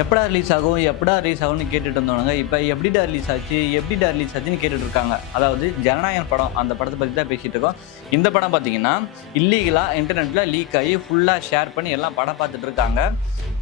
எப்படா ரிலீஸ் ஆகும் எப்படா ரிலீஸ் ஆகும்னு கேட்டுட்டு இருந்தவங்க இப்போ எப்படிடா ரிலீஸ் ஆச்சுன்னு கேட்டுட்டு இருக்காங்க. அதாவது ஜனநாயகன் படம், அந்த படத்தை பற்றி தான் பேசிட்டு இருக்கோம். இந்த படம் பார்த்தீங்கன்னா இல்லீகலாக இன்டர்நெட்டில் லீக் ஆகி ஃபுல்லாக ஷேர் பண்ணி எல்லாம் படம் பார்த்துட்டு இருக்காங்க.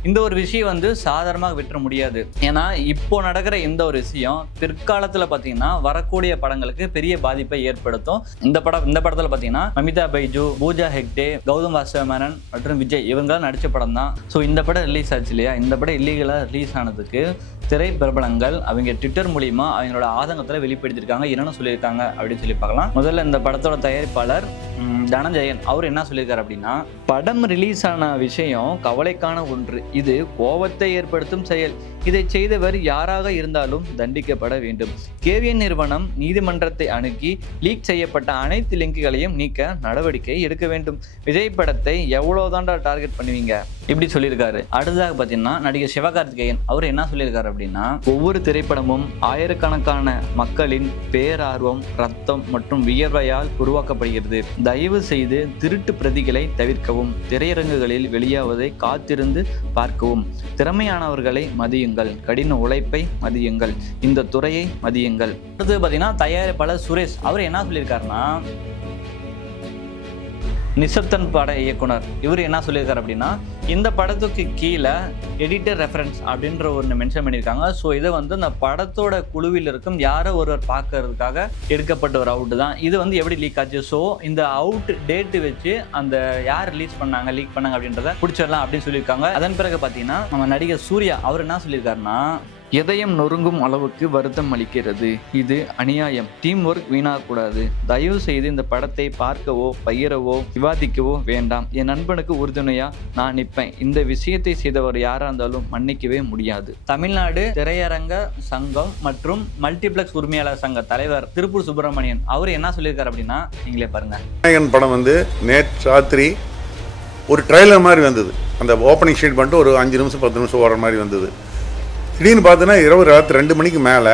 இந்த ஒரு விஷயம் சாதாரணமாக விட்டுற முடியாது. ஏன்னா இப்போ நடக்கிற இந்த ஒரு விஷயம் பிற்காலத்தில் பார்த்தீங்கன்னா வரக்கூடிய படங்களுக்கு பெரிய பாதிப்பை ஏற்படுத்தும். இந்த படத்தில் பார்த்தீங்கன்னா மமிதா பைஜு, பூஜா ஹெக்டே, கௌதம் வாசுதேவன் மற்றும் விஜய் இவங்களாம் நடித்த படம் தான். ஸோ இந்த படம் ரிலீஸ் ஆச்சு இல்லையா? இந்த படம் இல்லீகலாக ரிலீஸ் ஆனதுக்கு திரை பிரபலங்கள் அவங்க ட்விட்டர் மூலியமா அவங்களோட ஆதங்கத்தில் வெளிப்படுத்தியிருக்காங்க. என்னென்னு சொல்லியிருக்காங்க அப்படின்னு சொல்லி பார்க்கலாம். முதல்ல இந்த படத்தோட தயாரிப்பாளர் தனஞ்சயன் அவர் என்ன சொல்லியிருக்காரு அப்படின்னா, படம் ரிலீஸ் ஆன விஷயம் கவலைக்கான ஒன்று. இது கோபத்தை ஏற்படுத்தும் செயல். இதை செய்தவர் யாராக இருந்தாலும் தண்டிக்கப்பட வேண்டும். கேவிஎன் நிறுவனம் நீதிமன்றத்தை அணுகி லீக் செய்யப்பட்ட அனைத்து லிங்குகளையும் நீக்க நடவடிக்கை எடுக்க வேண்டும். விஜய் படத்தை எவ்வளவுதான்டா டார்கெட் பண்ணுவீங்க இப்படி சொல்லியிருக்காரு. அடுத்ததாக பார்த்தீங்கன்னா நடிகர் சிவகார்த்திகேயன் அவர் என்ன சொல்லியிருக்காரு அப்படின்னா, ஒவ்வொரு திரைப்படமும் ஆயிரக்கணக்கான மக்களின் பேரார்வம், ரத்தம் மற்றும் வியர்வையால் உருவாக்கப்படுகிறது. தயவு செய்து திருட்டு பிரதிகளை தவிர்க்கவும், திரையரங்குகளில் வெளியாவதை காத்திருந்து பார்க்கவும், திறமையானவர்களை மதியுங்கள், கடின உழைப்பை மதியுங்கள், இந்த துறையை மதியுங்கள். அடுத்து பார்த்தீங்கன்னா தயாரிப்பாளர் சுரேஷ் அவர் என்ன சொல்லியிருக்காருன்னா, நிசப்தன் பட இயக்குனர் இவர் என்ன சொல்லியிருக்காரு அப்படின்னா, இந்த படத்துக்கு கீழே எடிட்டர் ரெஃபரன்ஸ் அப்படின்ற ஒன்று மென்ஷன் பண்ணியிருக்காங்க. ஸோ இதை அந்த படத்தோட குழுவில் இருக்கும் யாரோ ஒருவர் பார்க்கறதுக்காக எடுக்கப்பட்ட ஒரு அவுட் தான். இது எப்படி லீக் ஆச்சு. ஸோ இந்த அவுட் டேட்டு வச்சு அந்த யார் லீக் பண்ணாங்க அப்படின்றத பிடிச்சிடலாம் அப்படின்னு சொல்லியிருக்காங்க. அதன் பிறகு பார்த்தீங்கன்னா நம்ம நடிகர் சூர்யா அவர் என்ன சொல்லியிருக்காருன்னா, எதையும் நொறுங்கும் அளவுக்கு வருத்தம் அளிக்கிறது. இது அநியாயம். டீம் ஒர்க் வீணாகக்கூடாது. தயவு செய்து இந்த படத்தை பார்க்கவோ பகிரவோ விவாதிக்கவோ வேண்டாம். என் நண்பனுக்கு உறுதுணையா நான் நிற்பேன். இந்த விஷயத்தை செய்தவர் யாரா இருந்தாலும் மன்னிக்கவே முடியாது. தமிழ்நாடு திரையரங்க சங்கம் மற்றும் மல்டிபிளெக்ஸ் உரிமையாளர் சங்க தலைவர் திருப்பூர் சுப்பிரமணியன் அவர் என்ன சொல்லியிருக்காரு அப்படின்னா, நீங்களே பாருங்க. படம் நேற்று ராத்திரி ஒரு ட்ரெய்லர் மாதிரி வந்தது. அந்த ஓப்பனிங் ஷீட் பண்ணிட்டு ஒரு 5 நிமிஷம் 10 நிமிஷம் ஓடுற மாதிரி வந்தது. திடீர்னு பார்த்தோன்னா இரவு ராத்திரி 2 மணிக்கு மேலே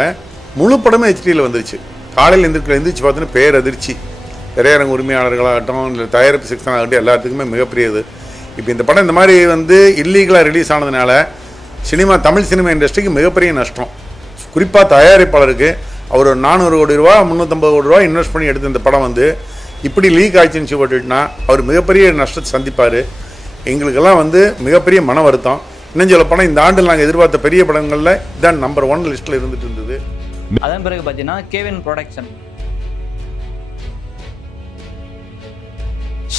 முழு படமே ஹெச்டியில் வந்துருச்சு. காலையில் எந்திரிச்சு பார்த்தோன்னா பேரதிர்ச்சி. திரையரங்கு உரிமையாளர்களாகட்டும் இல்லை தயாரிப்பு செக்ஷன் ஆகட்டும் எல்லாத்துக்குமே மிகப்பெரியது. இப்போ இந்த படம் இந்த மாதிரி இல்லீகலாக ரிலீஸ் ஆனதுனால தமிழ் சினிமா இண்டஸ்ட்ரிக்கு மிகப்பெரிய நஷ்டம். குறிப்பாக தயாரிப்பாளருக்கு அவர் 400 கோடி ரூபா 350 கோடி ரூபா இன்வெஸ்ட் பண்ணி எடுத்த இந்த படம் இப்படி லீக் ஆயிடுச்சுன்னு சொல்லிட்டுனா அவர் மிகப்பெரிய நஷ்டத்தை சந்திப்பார். எங்களுக்கெல்லாம் மிகப்பெரிய மன வருத்தம். இன்னும் சொல்ல போனால் இந்த ஆண்டில் நாங்கள் எதிர்பார்த்த பெரிய படங்களில் இதான் நம்பர் 1 லிஸ்ட்டில் இருந்துட்டு இருந்தது. அதன் பிறகு பார்த்தீங்கன்னா கேவின் ப்ரொடக்ஷன்.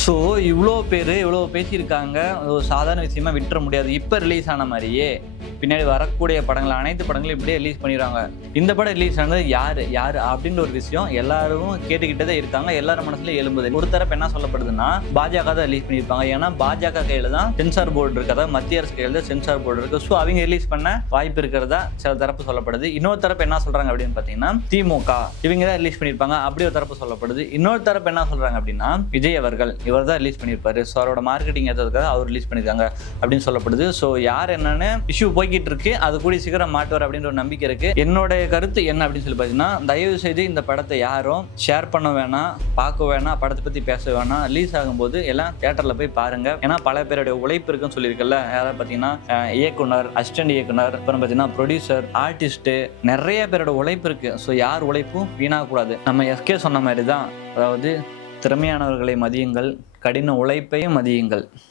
ஸோ இவ்வளோ பேசியிருக்காங்க. ஒரு சாதாரண விஷயமா விட்டுற முடியாது. இப்போ ரிலீஸ் ஆன மாதிரியே பின்னாடி வரக்கூடிய படங்கள் அனைத்து படங்களும் இப்படியே ரிலீஸ் பண்ணிடுறாங்க. இந்த படம் ரிலீஸ் ஆனது யார் அப்படின்ற ஒரு விஷயம் எல்லாரும் கேட்டுக்கிட்டே தான் இருக்காங்க. எல்லாரும் மனசுல எழும்புது. ஒரு தரப்பு என்ன சொல்லப்படுதுன்னா, பாஜக தான் ரிலீஸ் பண்ணியிருப்பாங்க. ஏன்னா பாஜக கையில தான் சென்சார் போர்டு இருக்கிறதா, மத்திய அரசு கையில தான் சென்சார் போர்டு இருக்கு. ஸோ அவங்க ரிலீஸ் பண்ண வாய்ப்பு இருக்கிறதா சில தரப்பு சொல்லப்படுது. இன்னொரு தரப்பு என்ன சொல்றாங்க அப்படின்னு பார்த்தீங்கன்னா, திமுக இவங்க தான் ரிலீஸ் பண்ணியிருப்பாங்க அப்படி ஒரு தரப்பு சொல்லப்படுது. இன்னொரு தரப்பு என்ன சொல்றாங்க அப்படின்னா, விஜய் அவர்கள் இவர் தான் ரிலீஸ் பண்ணியிருப்பாரு. ஸோ அவரோட மார்க்கெட்டிங் ஏற்றதுக்காக அவர் ரிலீஸ் பண்ணியிருக்காங்க அப்படின்னு சொல்லப்படுது. ஸோ யார் என்னன்னு இஷ்யூ போய்கிட்டு இருக்கு. அது கூடி சீக்கிரம் மாட்டுவார் அப்படின்ற ஒரு நம்பிக்கை இருக்கு. என்னோட கருத்து என்ன அப்படின்னு சொல்லி பார்த்தீங்கன்னா, தயவு செய்து இந்த படத்தை யாரும் ஷேர் பண்ண வேணாம், பார்க்க வேணாம், படத்தை பற்றி பேச வேணாம். ரிலீஸ் ஆகும்போது எல்லாம் தியேட்டரில் போய் பாருங்க. ஏன்னா பல பேருடைய உழைப்பு இருக்குன்னு சொல்லியிருக்கல. யாராவது பார்த்தீங்கன்னா இயக்குனர், அசிஸ்டன்ட் இயக்குனர், அப்புறம் பார்த்தீங்கன்னா ப்ரொடியூசர், ஆர்டிஸ்ட், நிறைய பேரோட உழைப்பு இருக்கு. ஸோ யார் உழைப்பும் வீணாகக்கூடாது. நம்ம எஸ்கே சொன்ன மாதிரி தான், அதாவது திறமையானவர்களை மதியுங்கள், கடின உழைப்பையும் மதியுங்கள்.